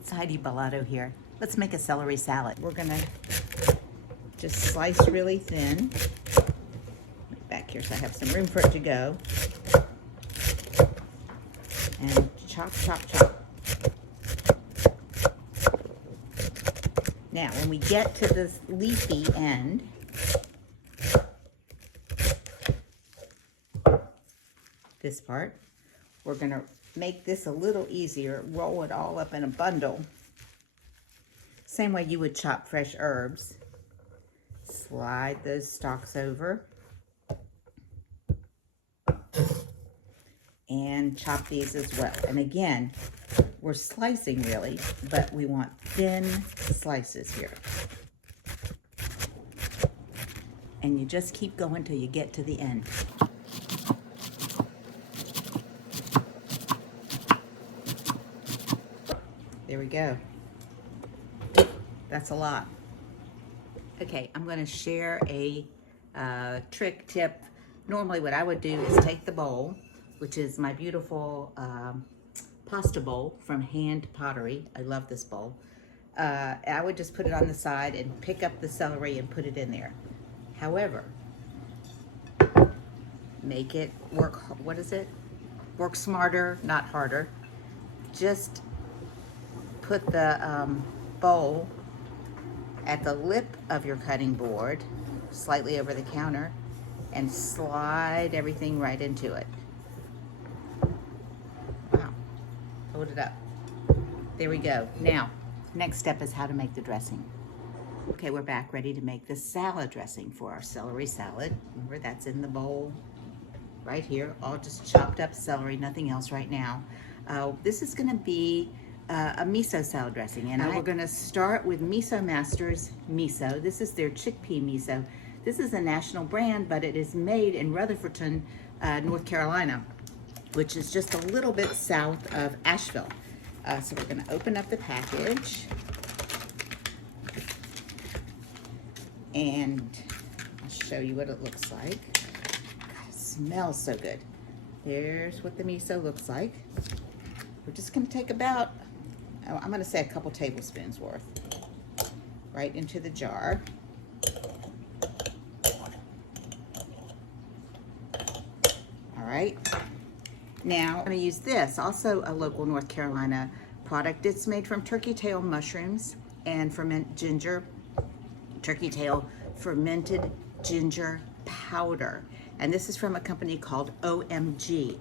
It's Heidi Billotto here. Let's make a celery salad. We're gonna just slice really thin. Back here so I have some room for it to go. And chop, chop, chop. Now, when we get to this leafy end, this part, we're gonna make this a little easier, roll it all up in a bundle. Same way you would chop fresh herbs. Slide those stalks over. And chop these as well. And again, we're slicing really, but we want thin slices here. And you just keep going till you get to the end. There we go. That's a lot. Okay, I'm going to share a trick tip. Normally what I would do is take the bowl, which is my beautiful pasta bowl from Hand Pottery. I love this bowl. I would just put it on the side and pick up the celery and put it in there. However, make it work, what is it? Work smarter, not harder. Just put the bowl at the lip of your cutting board, slightly over the counter, and slide everything right into it. Wow, hold it up. There we go. Now, next step is how to make the dressing. Okay, we're back ready to make the salad dressing for our celery salad. Remember, that's in the bowl right here, all just chopped up celery, nothing else right now. This is gonna be a miso salad dressing, and we're gonna start with Miso Masters Miso. This is their chickpea miso. This is a national brand, but it is made in Rutherfordton, North Carolina, which is just a little bit south of Asheville. So we're gonna open up the package, and I'll show you what it looks like. God, it smells so good. There's what the miso looks like. We're just gonna take about, I'm gonna say a couple tablespoons worth, right into the jar. All right, now I'm gonna use this, also a local North Carolina product. It's made from turkey tail mushrooms and fermented ginger, turkey tail fermented ginger powder. And this is from a company called OMG.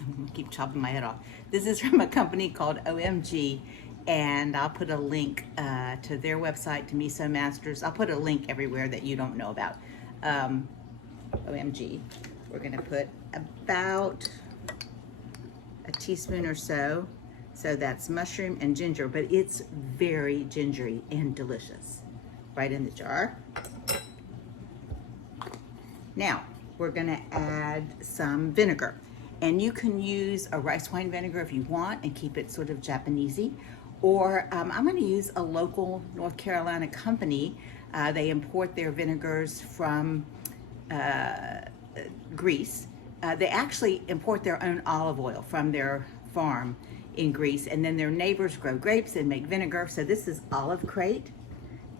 I'm gonna keep chopping my head off. This is from a company called OMG, and I'll put a link to their website, to Miso Masters. I'll put a link everywhere that you don't know about. OMG. We're gonna put about a teaspoon or so. So that's mushroom and ginger, but it's very gingery and delicious. Right in the jar. Now, we're gonna add some vinegar. And you can use a rice wine vinegar if you want and keep it sort of Japanesey. Or I'm gonna use a local North Carolina company. They import their vinegars from Greece. They actually import their own olive oil from their farm in Greece, and then their neighbors grow grapes and make vinegar. So this is Olive Crate,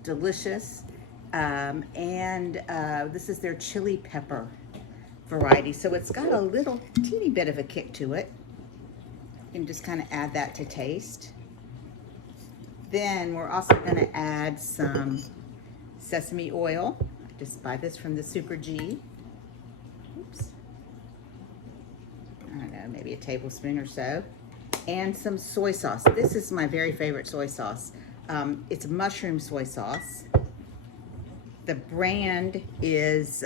delicious. This is their chili pepper variety. So it's got a little teeny bit of a kick to it. You can just kind of add that to taste. Then we're also gonna add some sesame oil. I just buy this from the Super G. Oops. I don't know, maybe a tablespoon or so. And some soy sauce. This is my very favorite soy sauce. It's mushroom soy sauce. The brand is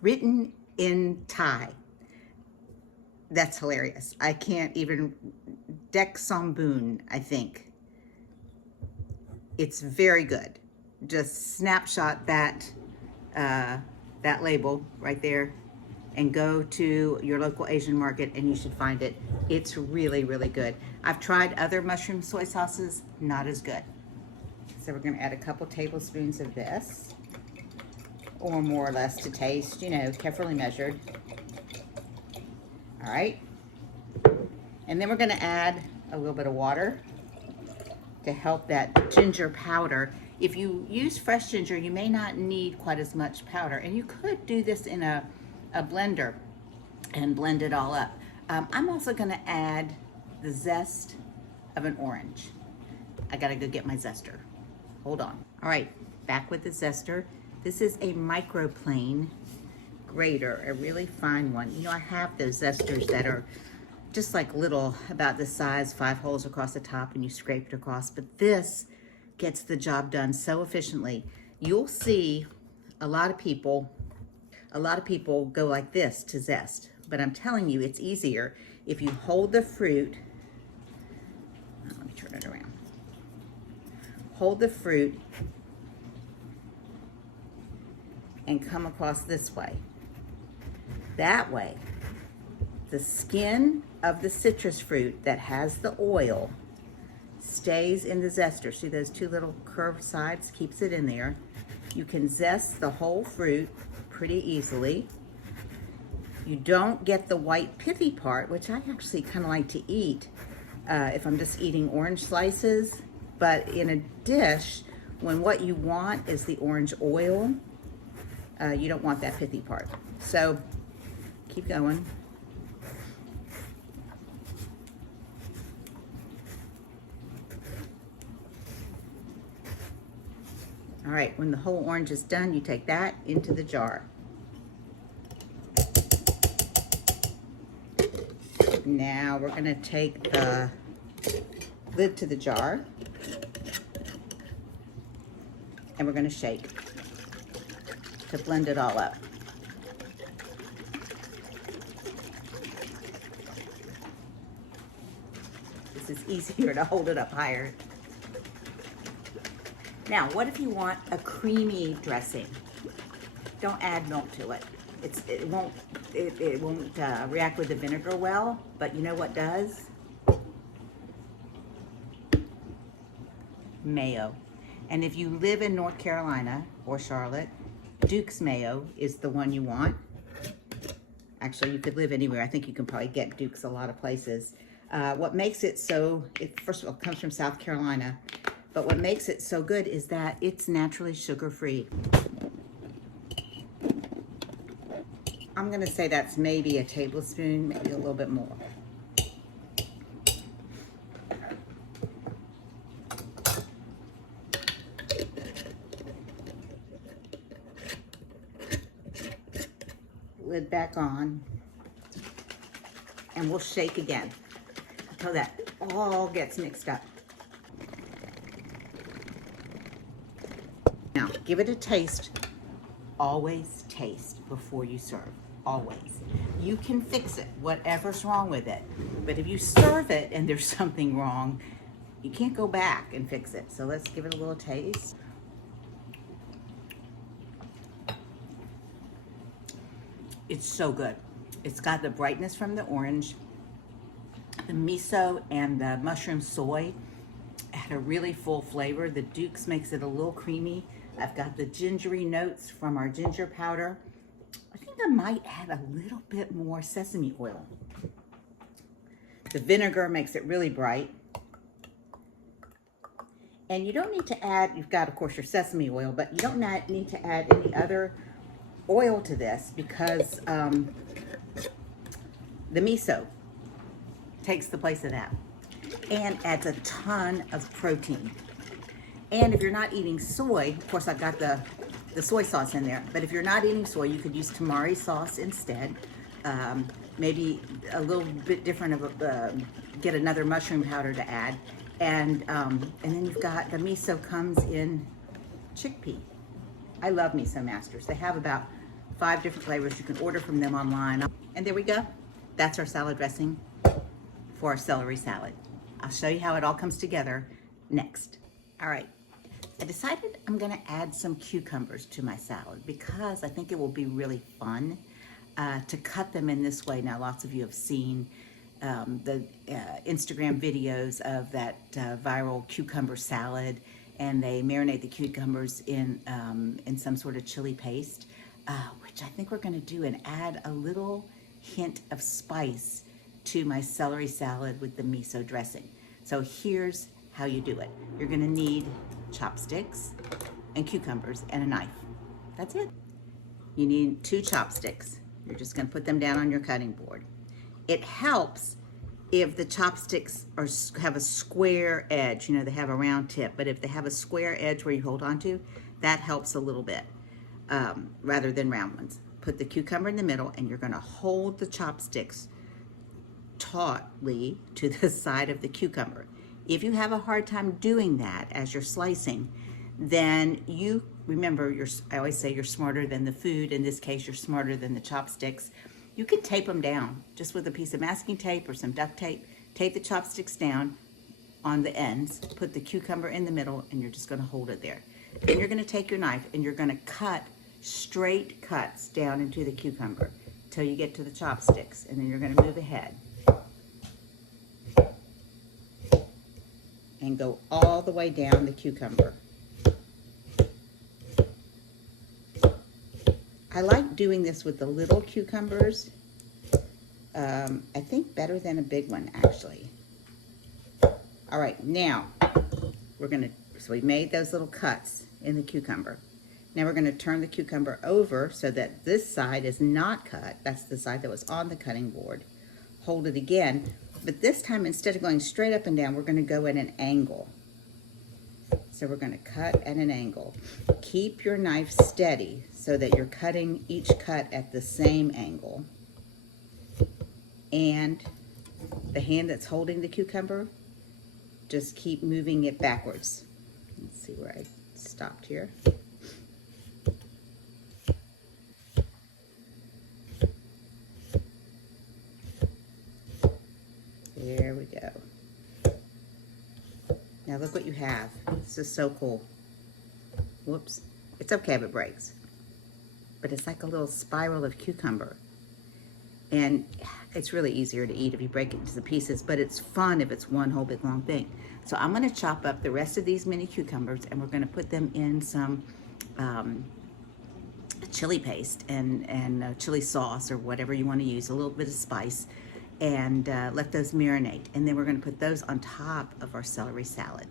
written in Thai. That's hilarious. I can't even, Dek Somboon, I think. It's very good. Just snapshot that, that label right there and go to your local Asian market and you should find it. It's really, really good. I've tried other mushroom soy sauces, not as good. So we're gonna add a couple tablespoons of this, or more or less to taste, you know, carefully measured. All right. And then we're gonna add a little bit of water to help that ginger powder. If you use fresh ginger, you may not need quite as much powder. And you could do this in a blender and blend it all up. I'm also gonna add the zest of an orange. I gotta go get my zester. Hold on. All right, back with the zester. This is a microplane grater, a really fine one. You know, I have those zesters that are just like little, about this size, 5 holes across the top, and you scrape it across. But this gets the job done so efficiently. You'll see a lot of people go like this to zest, but I'm telling you, it's easier if you hold the fruit. Let me turn it around. Hold the fruit and come across this way. That way, the skin of the citrus fruit that has the oil stays in the zester. See those 2 little curved sides? Keeps it in there. You can zest the whole fruit pretty easily. You don't get the white pithy part, which I actually kind of like to eat if I'm just eating orange slices. But in a dish, when what you want is the orange oil, you don't want that pithy part. So keep going. All right, when the whole orange is done, you take that into the jar. Now we're gonna take the lid to the jar and we're gonna shake to blend it all up. This is easier to hold it up higher. Now, what if you want a creamy dressing? Don't add milk to it. It won't react with the vinegar well, but you know what does? Mayo. And if you live in North Carolina or Charlotte, Duke's mayo is the one you want. Actually, you could live anywhere. I think you can probably get Duke's a lot of places. What makes it so, first of all, it comes from South Carolina, but what makes it so good is that it's naturally sugar-free. I'm gonna say that's maybe a tablespoon, maybe a little bit more. Lid back on, and we'll shake again until that all gets mixed up. Now, give it a taste. Always taste before you serve, always. You can fix it, whatever's wrong with it. But if you serve it and there's something wrong, you can't go back and fix it. So let's give it a little taste. It's so good. It's got the brightness from the orange. The miso and the mushroom soy had a really full flavor. The Duke's makes it a little creamy. I've got the gingery notes from our ginger powder. I think I might add a little bit more sesame oil. The vinegar makes it really bright. And you don't need to add, you've got, of course, your sesame oil, but you don't need to add any other oil to this because the miso takes the place of that and adds a ton of protein. And if you're not eating soy, of course I've got the soy sauce in there, but if you're not eating soy, you could use tamari sauce instead. Maybe a little bit different of get another mushroom powder to add. And then you've got the miso comes in chickpea. I love Miso Masters. They have about 5 different flavors. You can order from them online. And there we go. That's our salad dressing for our celery salad. I'll show you how it all comes together next. All right. I decided I'm gonna add some cucumbers to my salad because I think it will be really fun to cut them in this way. Now, lots of you have seen the Instagram videos of that viral cucumber salad, and they marinate the cucumbers in some sort of chili paste, which I think we're gonna do and add a little hint of spice to my celery salad with the miso dressing. So here's how you do it. You're gonna need chopsticks and cucumbers and a knife. That's it. You need 2 chopsticks. You're just gonna put them down on your cutting board. It helps if the chopsticks have a square edge, you know, they have a round tip, but if they have a square edge where you hold on to, that helps a little bit, rather than round ones. Put the cucumber in the middle, and you're gonna hold the chopsticks tautly to the side of the cucumber. If you have a hard time doing that as you're slicing, then you remember, I always say you're smarter than the food. In this case, you're smarter than the chopsticks. You can tape them down just with a piece of masking tape or some duct tape. Tape the chopsticks down on the ends, put the cucumber in the middle, and you're just gonna hold it there. Then you're gonna take your knife and you're gonna cut straight cuts down into the cucumber till you get to the chopsticks, and then you're gonna move ahead and go all the way down the cucumber. I like doing this with the little cucumbers. I think better than a big one, actually. All right, now so we made those little cuts in the cucumber. Now we're gonna turn the cucumber over so that this side is not cut. That's the side that was on the cutting board. Hold it again, but this time instead of going straight up and down, we're gonna go at an angle. So we're gonna cut at an angle. Keep your knife steady so that you're cutting each cut at the same angle. And the hand that's holding the cucumber, just keep moving it backwards. Let's see where I stopped here. There we go. Now look what you have. This is so cool. Whoops. It's okay if it breaks. But it's like a little spiral of cucumber. And it's really easier to eat if you break it into the pieces, but it's fun if it's one whole big long thing. So I'm gonna chop up the rest of these mini cucumbers, and we're gonna put them in some chili paste and chili sauce or whatever you wanna use, a little bit of spice, and let those marinate. And then we're gonna put those on top of our celery salad.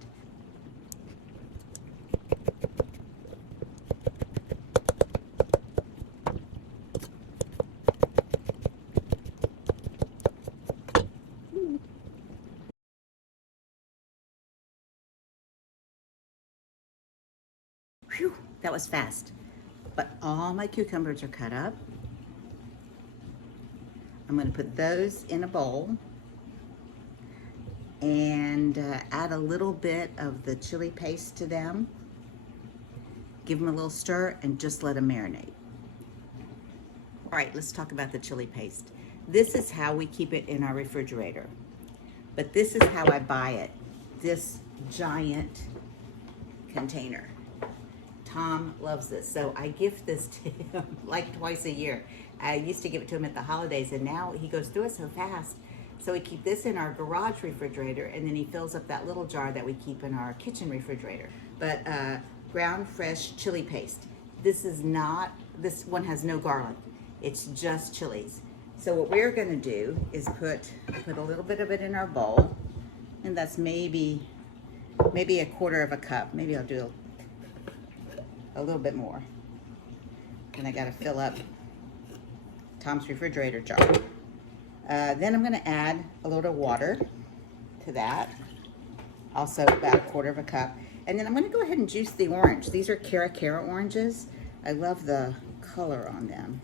Whew, that was fast. But all my cucumbers are cut up. I'm gonna put those in a bowl and add a little bit of the chili paste to them. Give them a little stir and just let them marinate. All right, let's talk about the chili paste. This is how we keep it in our refrigerator. But this is how I buy it, this giant container. Tom loves this, so I gift this to him like twice a year. I used to give it to him at the holidays, and now he goes through it so fast. So we keep this in our garage refrigerator, and then he fills up that little jar that we keep in our kitchen refrigerator. But ground fresh chili paste. This one has no garlic. It's just chilies. So what we're gonna do is put a little bit of it in our bowl, and that's maybe a quarter of a cup. Maybe I'll do a little bit more. And I gotta fill up Tom's refrigerator jar. Then I'm gonna add a little water to that. Also about a quarter of a cup. And then I'm gonna go ahead and juice the orange. These are Cara oranges. I love the color on them.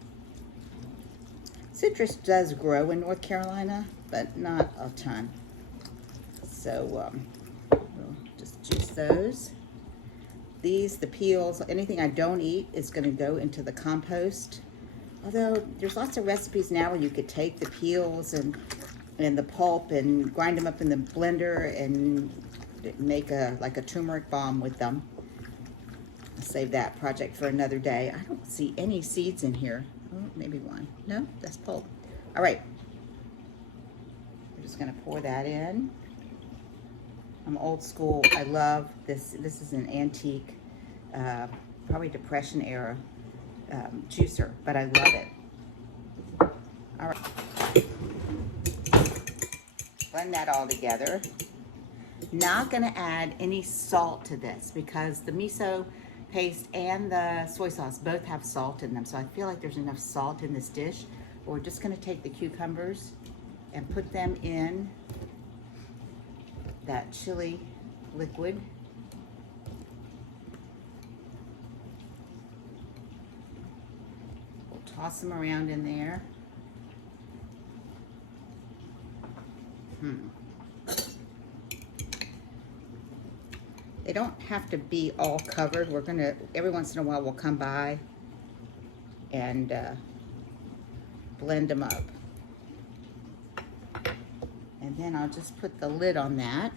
Citrus does grow in North Carolina, but not a ton. So we'll just juice those. These, the peels, anything I don't eat is gonna go into the compost. Although there's lots of recipes now where you could take the peels and the pulp and grind them up in the blender and make like a turmeric balm with them. I'll save that project for another day. I don't see any seeds in here. Oh, maybe one. No, that's pulp. All right. We're just gonna pour that in. I'm old school. I love this. This is an antique, probably Depression era juicer, but I love it. All right. blend that all together. Not gonna add any salt to this because the miso paste and the soy sauce both have salt in them. So I feel like there's enough salt in this dish. But we're just gonna take the cucumbers and put them in that chili liquid. We'll toss them around in there. They don't have to be all covered. We're gonna, every once in a while, we'll come by and blend them up. And then I'll just put the lid on that.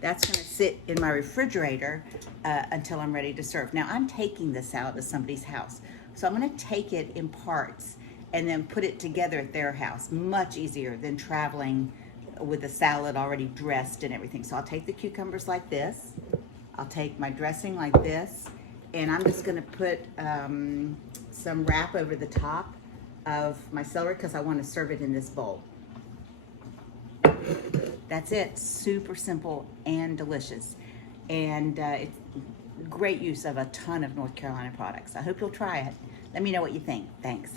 That's gonna sit in my refrigerator until I'm ready to serve. Now I'm taking this out to somebody's house. So I'm gonna take it in parts and then put it together at their house. Much easier than traveling with a salad already dressed and everything. So I'll take the cucumbers like this. I'll take my dressing like this. And I'm just gonna put some wrap over the top of my celery because I wanna serve it in this bowl. That's it, super simple and delicious. And it's great use of a ton of North Carolina products. I hope you'll try it. Let me know what you think. Thanks.